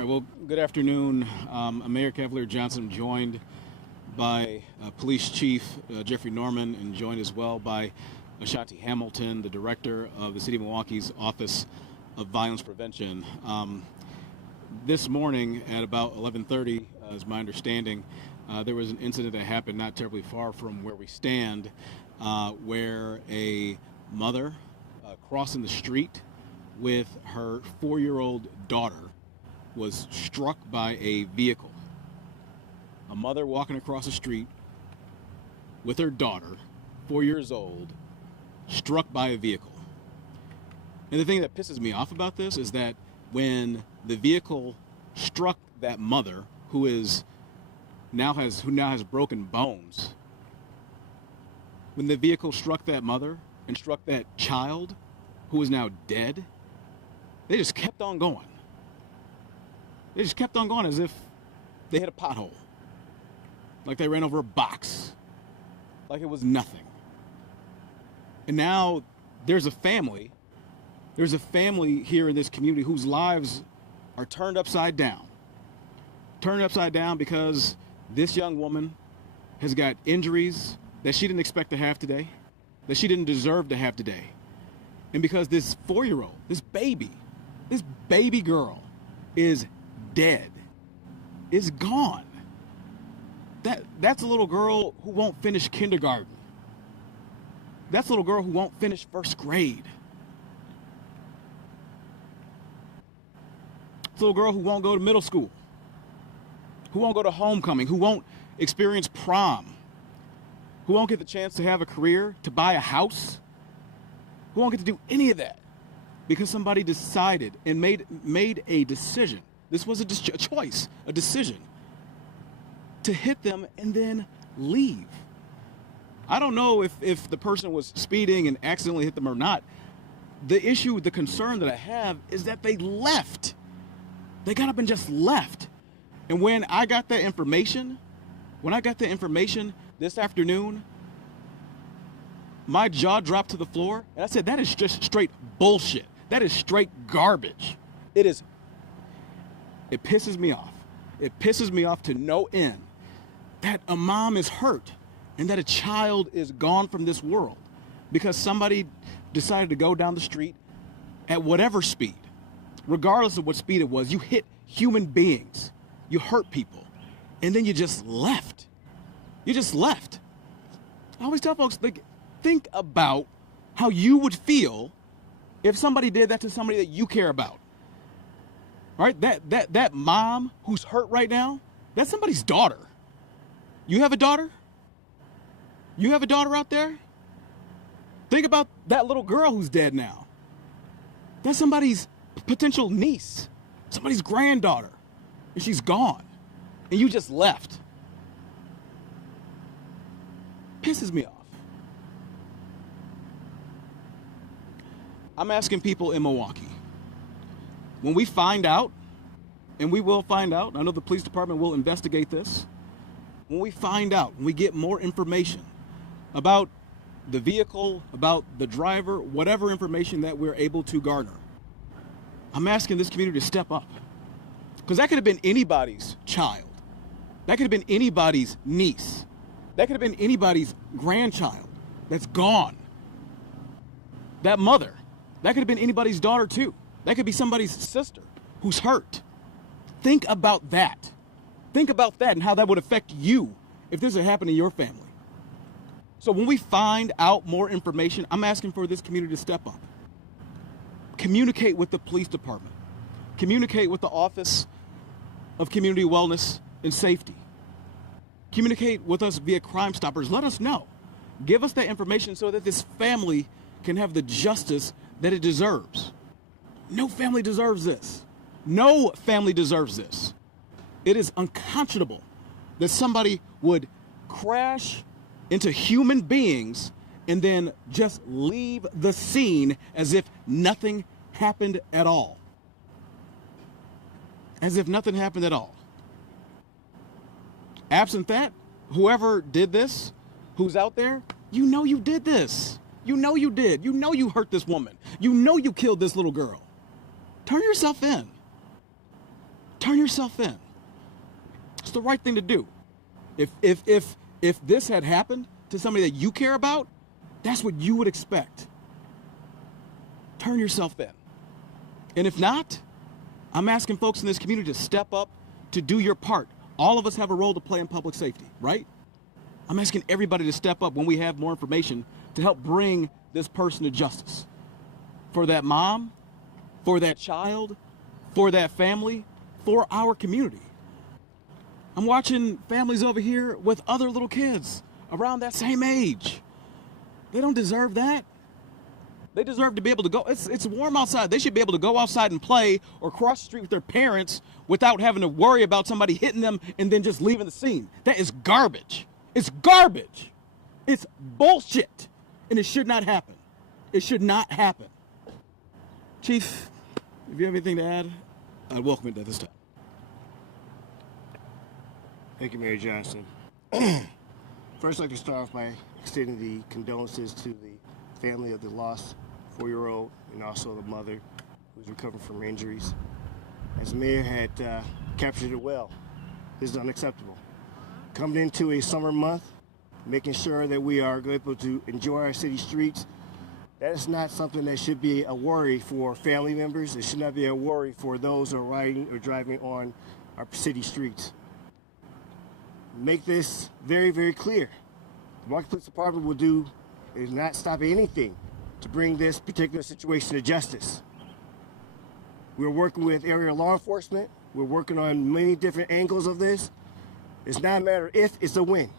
All right, well, good afternoon. I'm Mayor Cavalier Johnson, joined by Police Chief Jeffrey Norman, and joined as well by Ashanti Hamilton, the Director of the City of Milwaukee's Office of Violence Prevention. This morning at about 11:30, is my understanding, there was an incident that happened not terribly far from where we stand, where a mother crossing the street with her 4-year-old daughter was struck by a vehicle. A mother walking across the street with her daughter, 4 years old, struck by a vehicle. And the thing that pisses me off about this is that when the vehicle struck that mother, who now has broken bones, when the vehicle struck that mother and struck that child, who is now dead, they just kept on going. They just kept on going as if they hit a pothole, like they ran over a box, like it was nothing. And now there's a family here in this community whose lives are turned upside down because this young woman has got injuries that she didn't expect to have today, that she didn't deserve to have today. And because this 4-year-old, this baby girl is dead, is gone. That's a little girl who won't finish kindergarten. That's a little girl who won't finish first grade. It's a little girl who won't go to middle school, who won't go to homecoming, who won't experience prom, who won't get the chance to have a career, to buy a house, who won't get to do any of that because somebody decided and made a decision. This was a choice, a decision to hit them and then leave. I don't know if the person was speeding and accidentally hit them or not. The concern that I have is that they left. They got up and just left. And when I got that information this afternoon, my jaw dropped to the floor, and I said, that is just straight bullshit. That is straight garbage. It pisses me off. It pisses me off to no end that a mom is hurt and that a child is gone from this world because somebody decided to go down the street at whatever speed, regardless of what speed it was. You hit human beings, you hurt people, and then you just left. You just left. I always tell folks, like, think about how you would feel if somebody did that to somebody that you care about. Right? That mom who's hurt right now, that's somebody's daughter. You have a daughter? You have a daughter out there? Think about that little girl who's dead now. That's somebody's potential niece, somebody's granddaughter, and she's gone. And you just left. Pisses me off. I'm asking people in Milwaukee, when we find out, and we will find out, I know the police department will investigate this. When we find out, when we get more information about the vehicle, about the driver, whatever information that we're able to garner, I'm asking this community to step up. Because that could have been anybody's child. That could have been anybody's niece. That could have been anybody's grandchild that's gone. That mother, that could have been anybody's daughter too. That could be somebody's sister who's hurt. Think about that. Think about that and how that would affect you if this had happened to your family. So when we find out more information, I'm asking for this community to step up. Communicate with the police department. Communicate with the Office of Community Wellness and Safety. Communicate with us via Crime Stoppers. Let us know. Give us that information so that this family can have the justice that it deserves. No family deserves this. No family deserves this. It is unconscionable that somebody would crash into human beings and then just leave the scene as if nothing happened at all. As if nothing happened at all. Absent that, whoever did this, who's out there, you know you did this. You know you did. You know you hurt this woman. You know you killed this little girl. Turn yourself in. Turn yourself in. It's the right thing to do. If this had happened to somebody that you care about, that's what you would expect. Turn yourself in. And if not, I'm asking folks in this community to step up, to do your part. All of us have a role to play in public safety, right? I'm asking everybody to step up when we have more information to help bring this person to justice. For that mom, for that child, for that family, for our community. I'm watching families over here with other little kids around that same age. They don't deserve that. They deserve to be able to go. It's warm outside. They should be able to go outside and play or cross the street with their parents without having to worry about somebody hitting them and then just leaving the scene. That is garbage. It's garbage. It's bullshit. And it should not happen. It should not happen. Chief, if you have anything to add, I'd welcome it at this time. Thank you, Mayor Johnson. First, I'd like to start off by extending the condolences to the family of the lost 4-year-old and also the mother who's recovering from injuries. As the mayor had captured it well, this is unacceptable. Coming into a summer month, making sure that we are able to enjoy our city streets, that is not something that should be a worry for family members. It should not be a worry for those who are riding or driving on our city streets. Make this very, very clear. The Milwaukee Police Department will do is not stop anything to bring this particular situation to justice. We're working with area law enforcement. We're working on many different angles of this. It's not a matter of if, it's a when.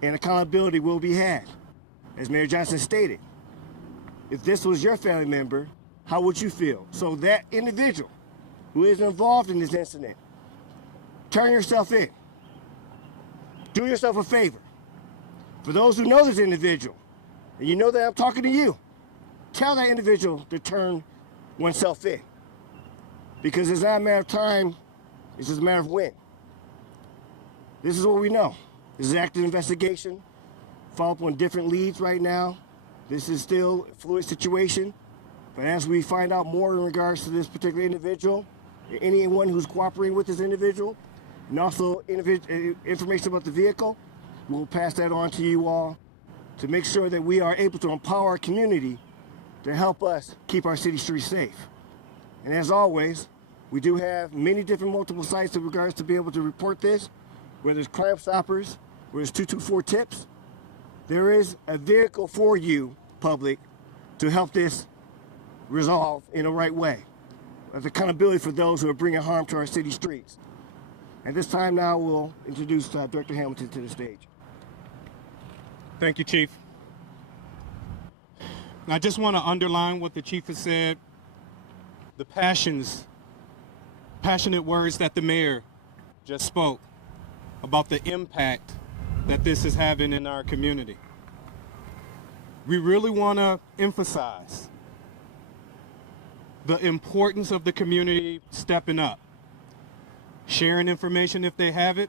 And accountability will be had. As Mayor Johnson stated, if this was your family member, how would you feel? So that individual who is involved in this incident, turn yourself in. Do yourself a favor. For those who know this individual, and you know that I'm talking to you, tell that individual to turn oneself in. Because it's not a matter of time, it's just a matter of when. This is what we know. This is an active investigation. Follow up on different leads right now. This is still a fluid situation. But as we find out more in regards to this particular individual, anyone who's cooperating with this individual, and also information about the vehicle, we'll pass that on to you all to make sure that we are able to empower our community to help us keep our city streets safe. And as always, we do have many different multiple sites in regards to be able to report this, whether it's Crime Stoppers, whether it's 224 tips. There is a vehicle for you, public, to help this resolve in the right way. There's accountability for those who are bringing harm to our city streets. At this time now, we'll introduce Director Hamilton to the stage. Thank you, Chief. I just want to underline what the Chief has said. The passionate words that the Mayor just spoke about the impact that this is having in our community. We really want to emphasize the importance of the community stepping up, sharing information if they have it,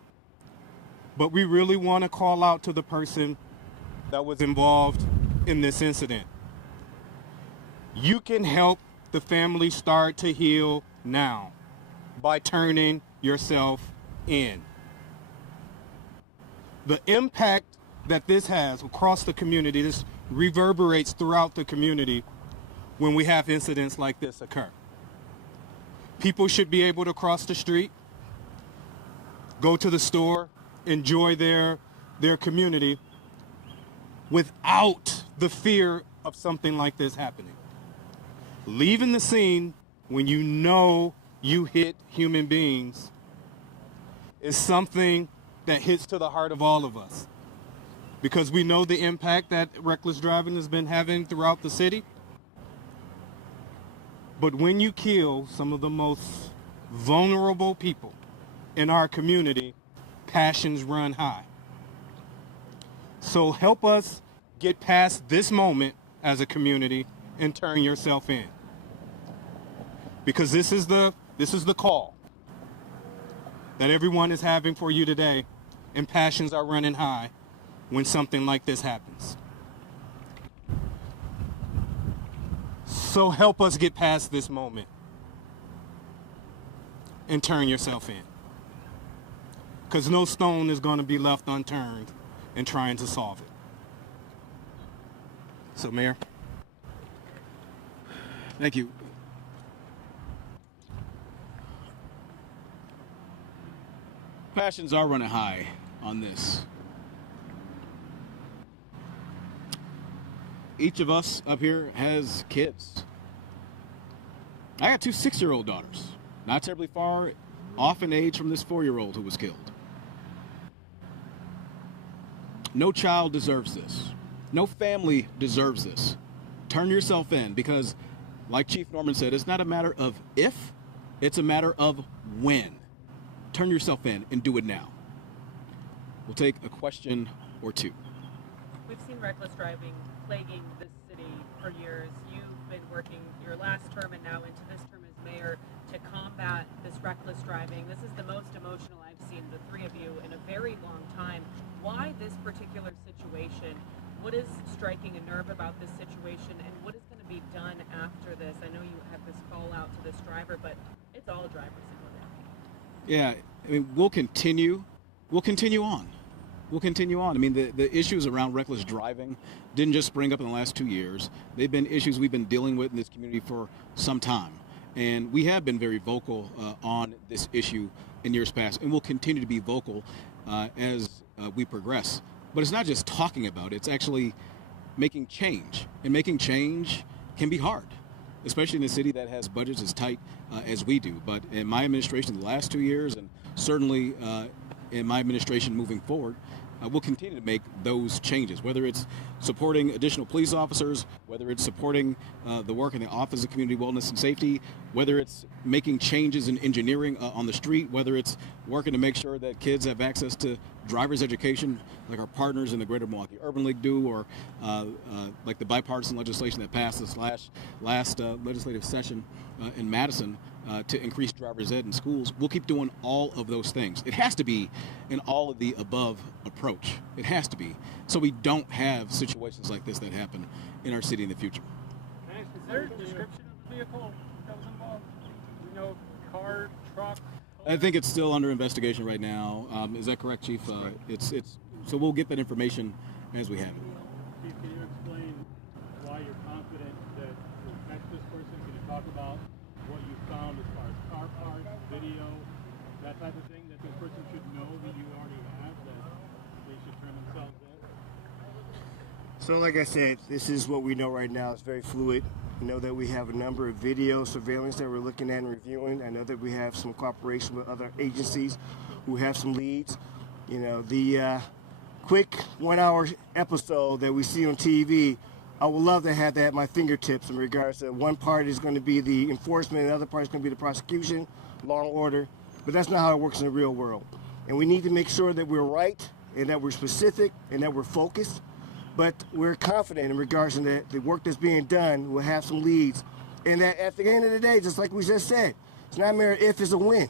but we really want to call out to the person that was involved in this incident. You can help the family start to heal now by turning yourself in. The impact that this has across the community, this reverberates throughout the community when we have incidents like this occur. People should be able to cross the street, go to the store, enjoy their community without the fear of something like this happening. Leaving the scene when you know you hit human beings is something that hits to the heart of all of us, because we know the impact that reckless driving has been having throughout the city. But when you kill some of the most vulnerable people in our community, passions run high. So help us get past this moment as a community and turn yourself in. Because this is the call that everyone is having for you today, and passions are running high when something like this happens. So help us get past this moment. and turn yourself in. Because no stone is going to be left unturned in trying to solve it. So, Mayor. Thank you. Passions are running high on this. Each of us up here has kids. I got two 6-year-old daughters, not terribly far off in age from this 4-year-old who was killed. No child deserves this. No family deserves this. Turn yourself in, because, like Chief Norman said, it's not a matter of if, it's a matter of when. Turn yourself in and do it now. We'll take a question or two. We've seen reckless driving plaguing this city for years. You've been working your last term and now into this term as mayor to combat this reckless driving. This is the most emotional I've seen the three of you in a very long time. Why this particular situation? What is striking a nerve about this situation, and what is going to be done after this? I know you have this call out to this driver, but it's all drivers in Milwaukee. Yeah, I mean, we'll continue on. We'll continue on. I mean, the issues around reckless driving didn't just spring up in the last 2 years. They've been issues we've been dealing with in this community for some time. And we have been very vocal on this issue in years past, and we'll continue to be vocal as we progress. But it's not just talking about it, it's actually making change. And making change can be hard, especially in a city that has budgets as tight as we do. But in my administration the last 2 years, and certainly in my administration moving forward, we'll continue to make those changes, whether it's supporting additional police officers, whether it's supporting the work in the Office of Community Wellness and Safety, whether it's making changes in engineering on the street, whether it's working to make sure that kids have access to driver's education, like our partners in the Greater Milwaukee Urban League do, or like the bipartisan legislation that passed this last legislative session in Madison to increase driver's ed in schools. We'll keep doing all of those things. It has to be an all of the above approach. It has to be, so we don't have situations like this that happen in our city in the future. Is there a description of the vehicle that was involved? You know, car, truck? I think it's still under investigation right now. Is that correct, Chief? It's so we'll get that information as we have it. Chief, can you explain why you're confident that you'll catch this person? Can you talk about what you found as far as car parts, video, that type of thing that this person should know that you already have, that they should turn themselves in? So like I said, this is what we know right now. It's very fluid. I know that we have a number of video surveillance that we're looking at and reviewing. I know that we have some cooperation with other agencies who have some leads. You know, the quick 1-hour episode that we see on TV, I would love to have that at my fingertips in regards to one part is going to be the enforcement and the other part is going to be the prosecution, law and order. But that's not how it works in the real world. And we need to make sure that we're right and that we're specific and that we're focused. But we're confident in regards to the work that's being done. We'll have some leads. And that at the end of the day, just like we just said, it's not a matter of if, it's a win.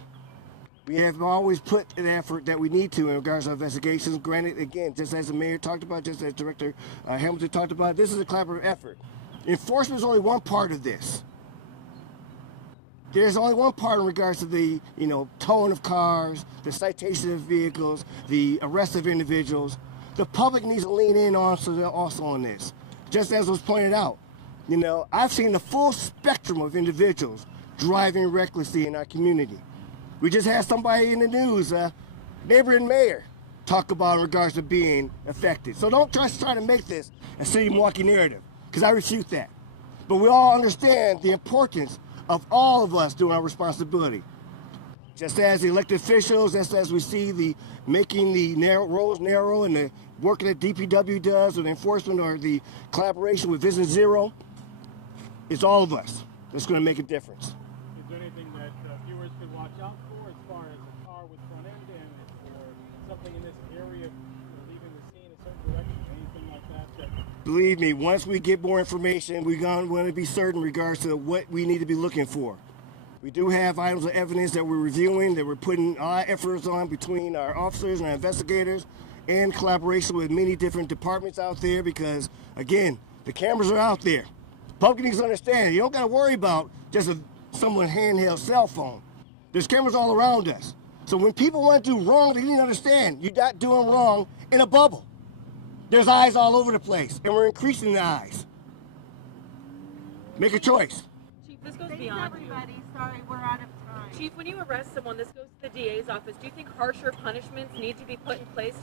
We have always put an effort that we need to in regards to investigations. Granted, again, just as the mayor talked about, just as Director Hamilton talked about, this is a collaborative effort. Enforcement is only one part of this. There's only one part in regards to the, towing of cars, the citation of vehicles, the arrest of individuals. The public needs to lean in also on this. Just as was pointed out, I've seen the full spectrum of individuals driving recklessly in our community. We just had somebody in the news, neighboring mayor, talk about in regards to being affected. So don't try to make this a City of Milwaukee narrative, because I refute that. But we all understand the importance of all of us doing our responsibility. Just as the elected officials, just as we see the making the roads narrow and the work that DPW does with enforcement or the collaboration with Vision Zero, it's all of us that's going to make a difference. Is there anything that viewers could watch out for as far as a car with front end damage or something in this area leaving the scene a certain direction, anything like that? Believe me, once we get more information, we're going to be certain in regards to what we need to be looking for. We do have items of evidence that we're reviewing, that we're putting our efforts on between our officers and our investigators and collaboration with many different departments out there because, again, the cameras are out there. The public needs to understand, you don't got to worry about just someone's handheld cell phone. There's cameras all around us. So when people want to do wrong, they didn't understand. You're not doing wrong in a bubble. There's eyes all over the place, and we're increasing the eyes. Make a choice. Chief, this goes Thanks, beyond you. everybody. Sorry, we're out of time. Chief, when you arrest someone, this goes to the DA's office. Do you think harsher punishments need to be put in place